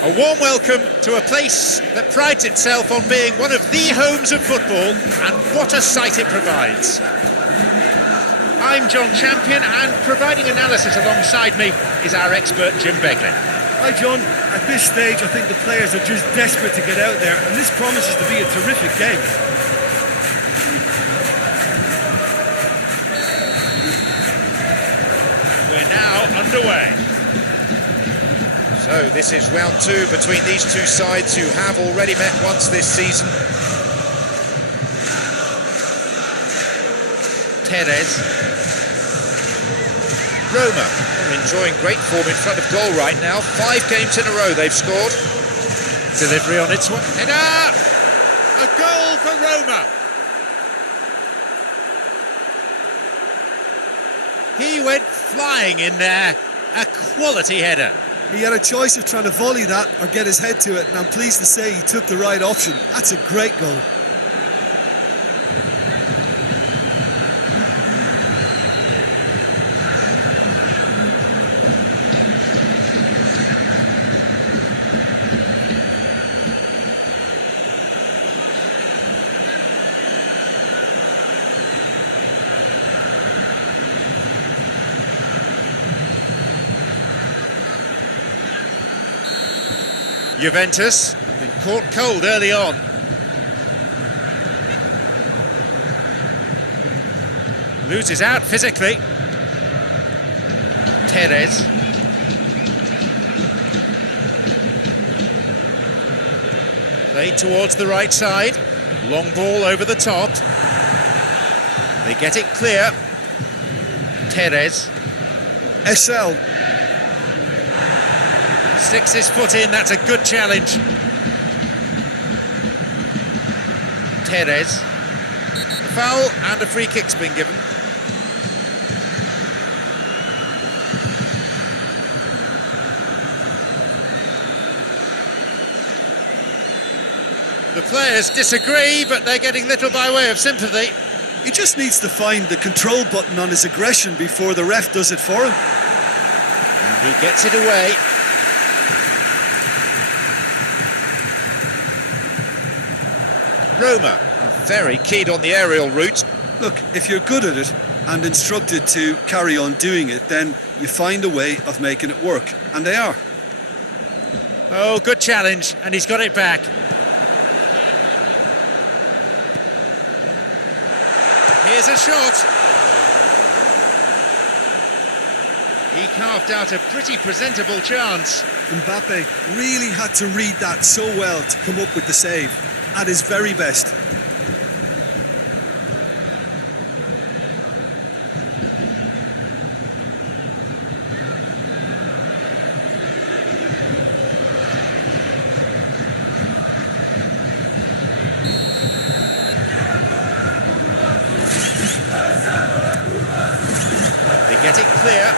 A warm welcome to a place that prides itself on being one of the homes of football, and what a sight it provides. I'm John Champion, and providing analysis alongside me is our expert Jim Beglin. Hi John, at this stage I think the players are just desperate to get out there, and this promises to be a terrific game. We're now underway. So this is round two between these two sides who have already met once this season. Teres. Roma are enjoying great form in front of goal right now. 5 games in a row they've scored. Delivery on its way. Header! A goal for Roma. He went flying in there. A quality header. He had a choice of trying to volley that or get his head to it, and I'm pleased to say he took the right option. That's a great goal. Juventus have been caught cold early on. Loses out physically. Teres. Played towards the right side. Long ball over the top. They get it clear. Teres. SL. Sticks his foot in, that's a good challenge. Teres. A foul and a free kick's been given. The players disagree, but they're getting little by way of sympathy. He just needs to find the control button on his aggression before the ref does it for him. And he gets it away. Roma are very keen on the aerial route. Look, if you're good at it and instructed to carry on doing it, then you find a way of making it work, and they are. Oh, good challenge, and he's got it back. Here's a shot. He carved out a pretty presentable chance. Mbappe really had to read that so well to come up with the save. At his very best. They get it clear.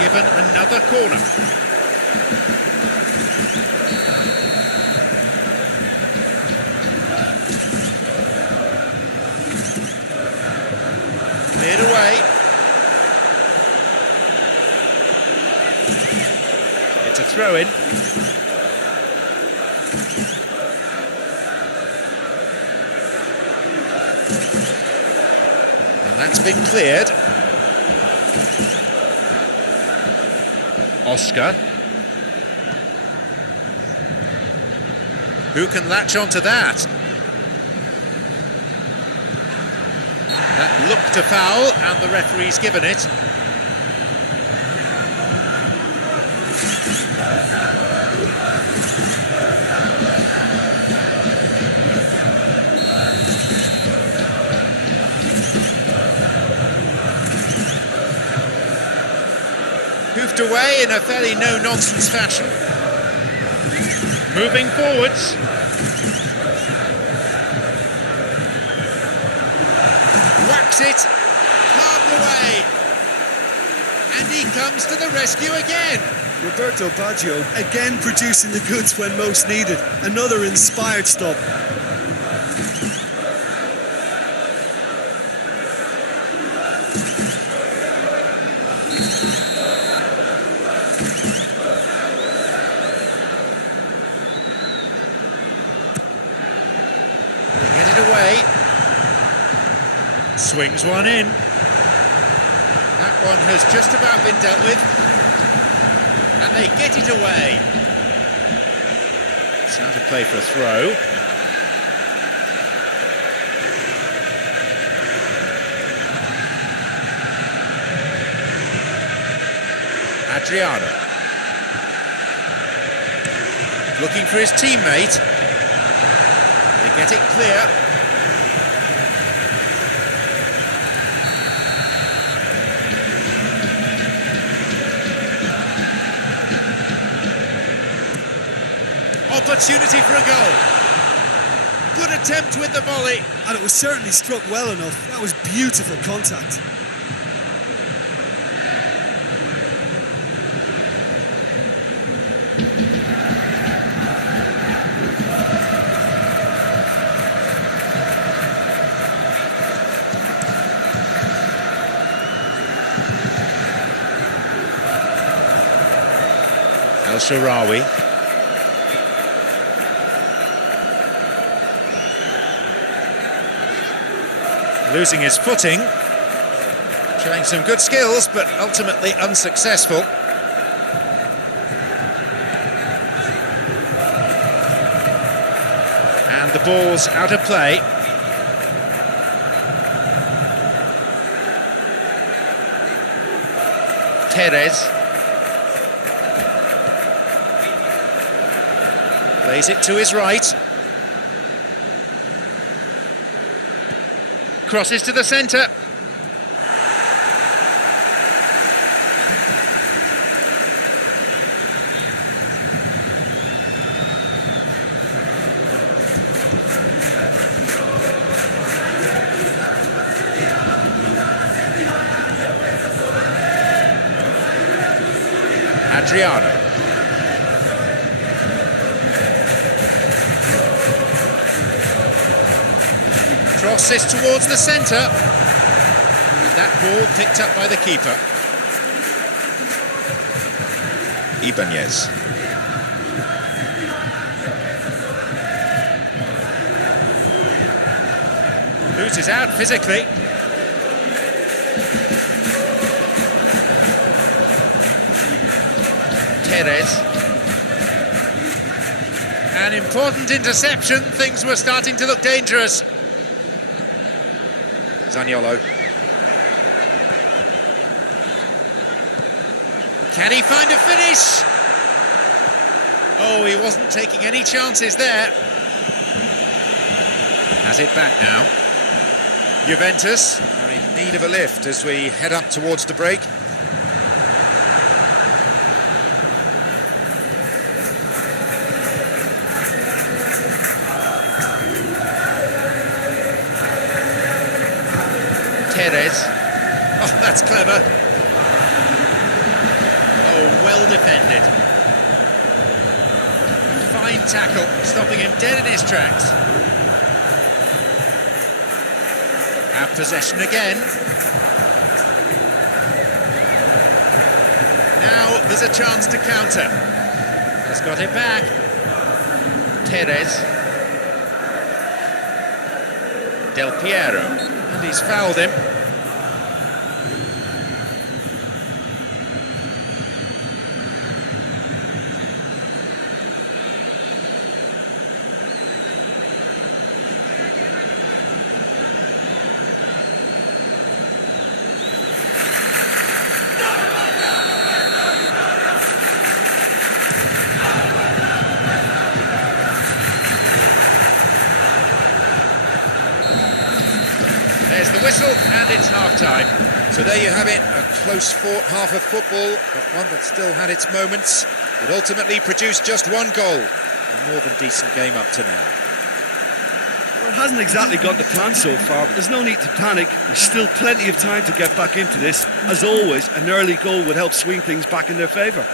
Given another corner. Cleared away. It's a throw-in. And that's been cleared. Oscar. Who can latch onto that? That looked a foul, and the referee's given it. moved away in a fairly no-nonsense fashion. Moving forwards. Whacks it, carved away. And he comes to the rescue again. Roberto Baggio again producing the goods when most needed. Another inspired stop. Get it away. Swings one in. That one has just about been dealt with. And they get it away. It's out of play for a throw. Adriano. Looking for his teammate. They get it clear. Opportunity for a goal. Good attempt with the volley. And it was certainly struck well enough. That was beautiful contact. El Shaarawy. Losing his footing, showing some good skills, but ultimately unsuccessful. And the ball's out of play. Teres plays it to his right. Crosses to the centre. Adriano. Crosses towards the centre. And that ball picked up by the keeper. Ibanez. Loses out physically. Teres. An important interception. Things were starting to look dangerous. Zaniolo. Can he find a finish? Oh, he wasn't taking any chances there. Has it back now. Juventus are in need of a lift as we head up towards the break. Teres. Oh, that's clever. Oh, well defended. Fine tackle, stopping him dead in his tracks. Have possession again. Now there's a chance to counter. Has got it back. Teres. Del Piero. And he's fouled him. There's the whistle, and it's half-time. So there you have it, a close-fought half of football, but one that still had its moments. It ultimately produced just one goal. A more than decent game up to now. Well, it hasn't exactly got the plan so far, but there's no need to panic. There's still plenty of time to get back into this. As always, an early goal would help swing things back in their favour.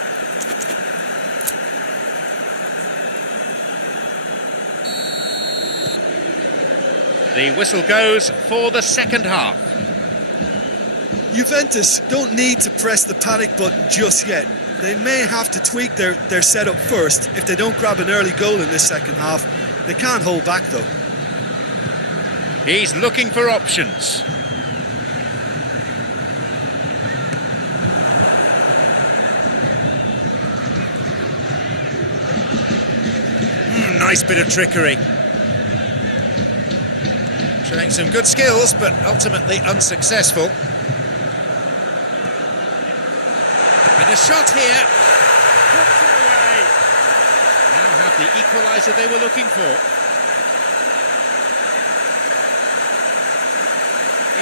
The whistle goes for the second half. Juventus don't need to press the panic button just yet. They may have to tweak their setup first if they don't grab an early goal in this second half. They can't hold back though. He's looking for options. Nice bit of trickery. Showing some good skills, but ultimately unsuccessful. And a shot here. Puts it away. Now have the equaliser they were looking for.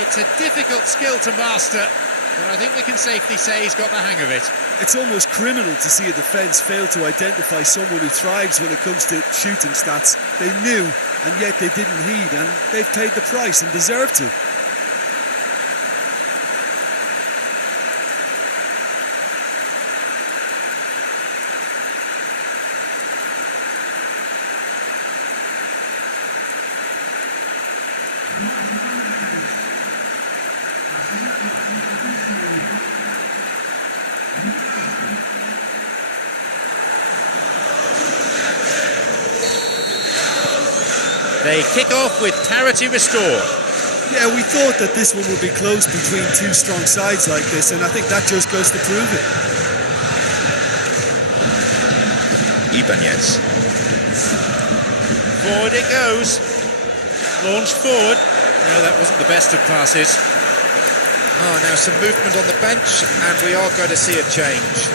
It's a difficult skill to master, but I think we can safely say he's got the hang of it. It's almost criminal to see a defence fail to identify someone who thrives when it comes to shooting stats. They knew, and yet they didn't heed, and they've paid the price and deserve to. They kick off with parity restored. Yeah, we thought that this one would be close between two strong sides like this, and I think that just goes to prove it. Ibanez. Forward it goes. Launched forward. No, that wasn't the best of passes. Oh, now some movement on the bench, and we are going to see a change.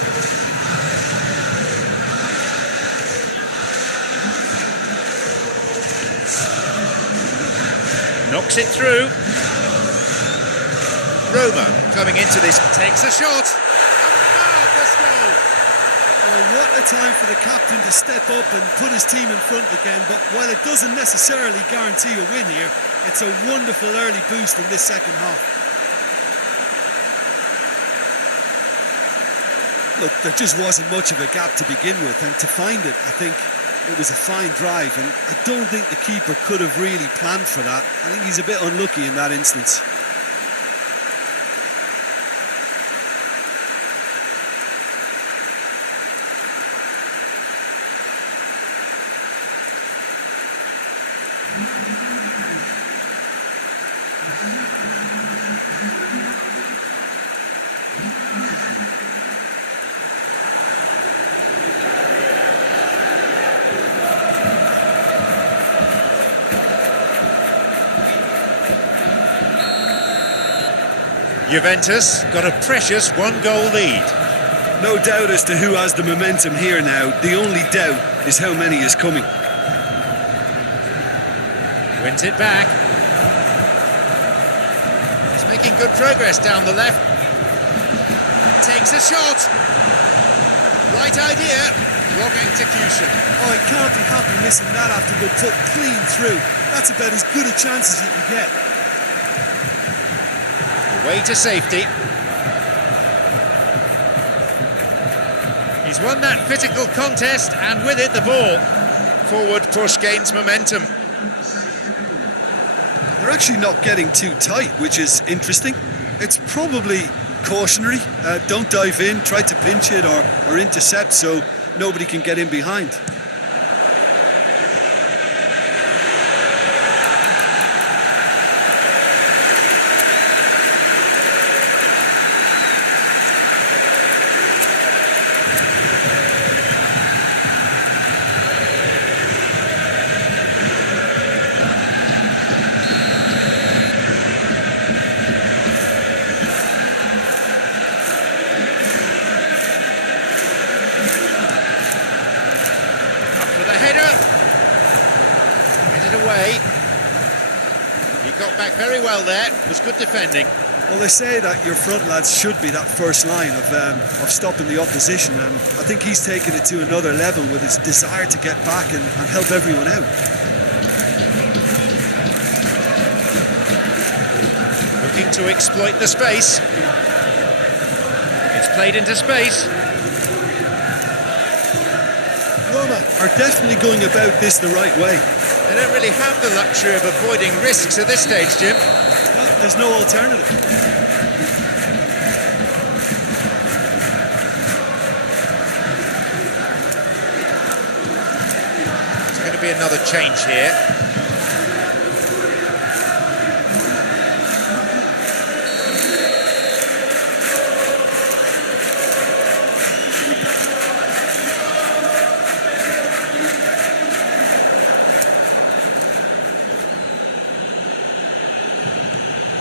Knocks it through. Roma coming into this. Takes a shot. A marvellous goal. Well, what a time for the captain to step up and put his team in front again, but while it doesn't necessarily guarantee a win here, it's a wonderful early boost in this second half. Look, there just wasn't much of a gap to begin with, and to find it, I think it was a fine drive, and I don't think the keeper could have really planned for that. I think he's a bit unlucky in that instance. Juventus got a precious one-goal lead. No doubt as to who has the momentum here now. The only doubt is how many is coming. Wins it back. He's making good progress down the left. Takes a shot. Right idea, wrong execution. Oh, he can't be happy missing that after being put clean through. That's about as good a chance as you can get. Way to safety. He's won that physical contest, and with it the ball. Forward push gains momentum. They're actually not getting too tight, which is interesting. It's probably cautionary. Don't dive in, try to pinch it or intercept so nobody can get in behind. very well there. It was good defending. Well, they say that your front lads should be that first line of stopping the opposition, and I think he's taken it to another level with his desire to get back and help everyone out. Looking to exploit the space. It's played into space. Roma are definitely going about this the right way. They don't really have the luxury of avoiding risks at this stage, Jim. Well, there's no alternative. There's going to be another change here.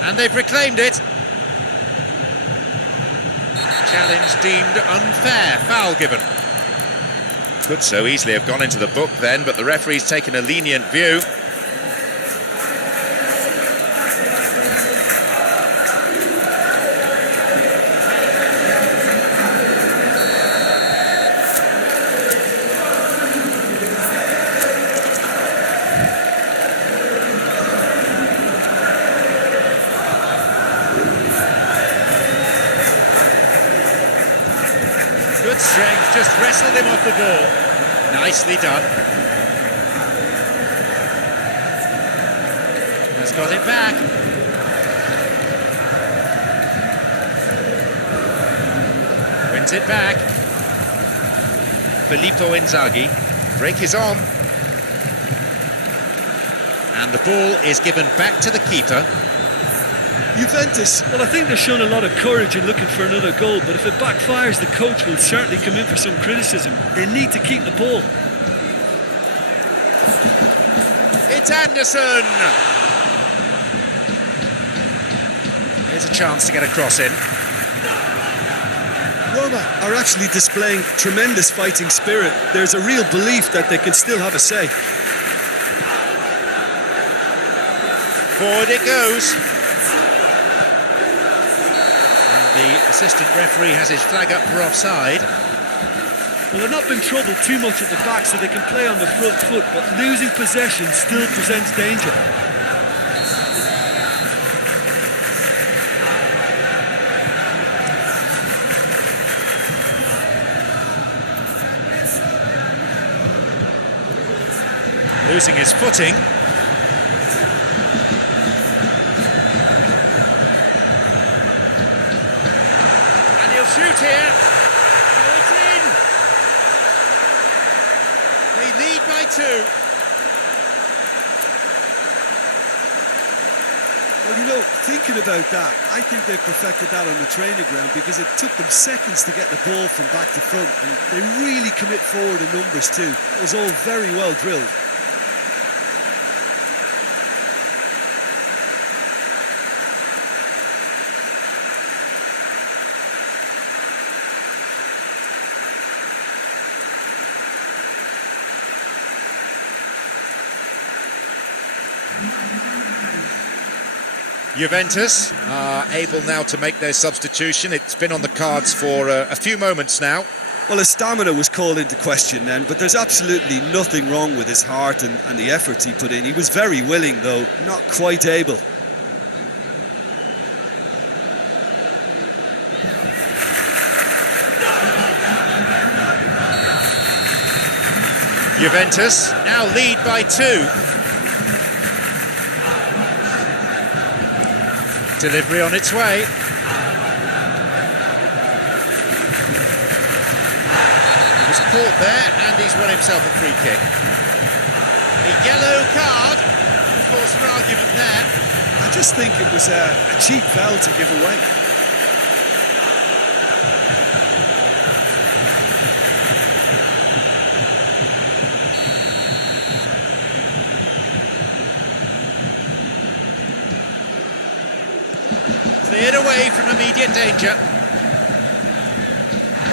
And they've reclaimed it. Challenge deemed unfair. Foul given. Could so easily have gone into the book then, but the referee's taken a lenient view. Good strength, just wrestled him off the ball. Nicely done. Has got it back. Wins it back. Filippo Inzaghi. Break is on. And the ball is given back to the keeper. Juventus, Well, I think they've shown a lot of courage in looking for another goal, but if it backfires, the coach will certainly come in for some criticism. They need to keep the ball. It's Anderson. Here's a chance to get a cross in. Roma are actually displaying tremendous fighting spirit. There's a real belief that they can still have a say. Forward it goes. The assistant referee has his flag up for offside. Well, they've not been troubled too much at the back, so they can play on the front foot, but losing possession still presents danger. Losing his footing. Shoot here. Oh, it's in. They lead by 2. Well, you know, thinking about that, I think they perfected that on the training ground because it took them seconds to get the ball from back to front, and they really commit forward in numbers too. That was all very well drilled. Juventus are able now to make their substitution. It's been on the cards for a few moments now. Well, his stamina was called into question then, but there's absolutely nothing wrong with his heart and the efforts he put in. He was very willing, though, not quite able. Juventus now lead by 2. Delivery on its way. He was caught there and he's won himself a free kick. A yellow card, of course, for argument there. I just think it was a cheap foul to give away. Cleared away from immediate danger.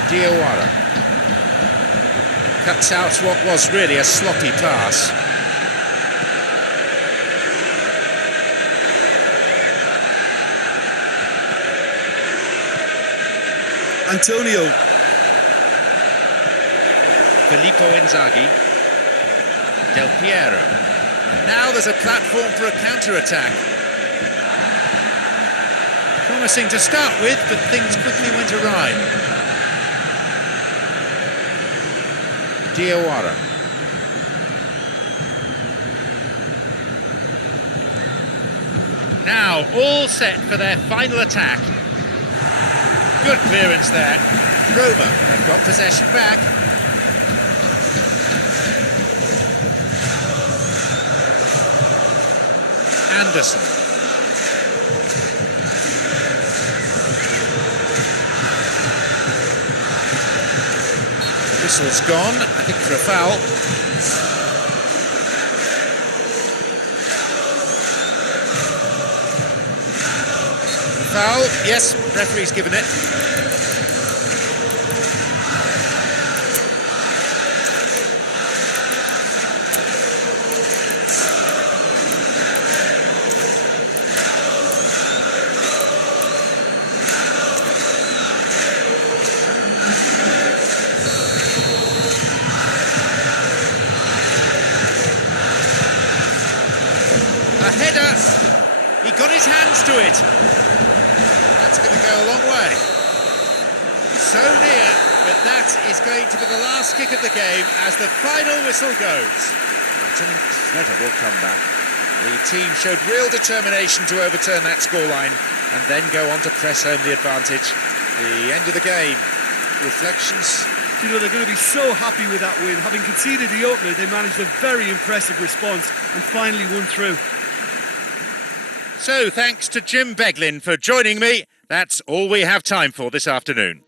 Diawara cuts out what was really a sloppy pass. Antonio. Filippo Inzaghi. Del Piero. And now there's a platform for a counter-attack. Promising to start with, but things quickly went awry. Diawara. Now all set for their final attack. Good clearance there. Roma have got possession back. Anderson. Whistle's gone, I think for a foul. Foul, yes, referee's given it. A header, he got his hands to it. That's going to go a long way. So near, but that is going to be the last kick of the game as the final whistle goes. That's an incredible comeback. The team showed real determination to overturn that scoreline and then go on to press home the advantage. The end of the game. Reflections? You know, they're going to be so happy with that win. Having conceded the opener, they managed a very impressive response and finally won through. So thanks to Jim Beglin for joining me. That's all we have time for this afternoon.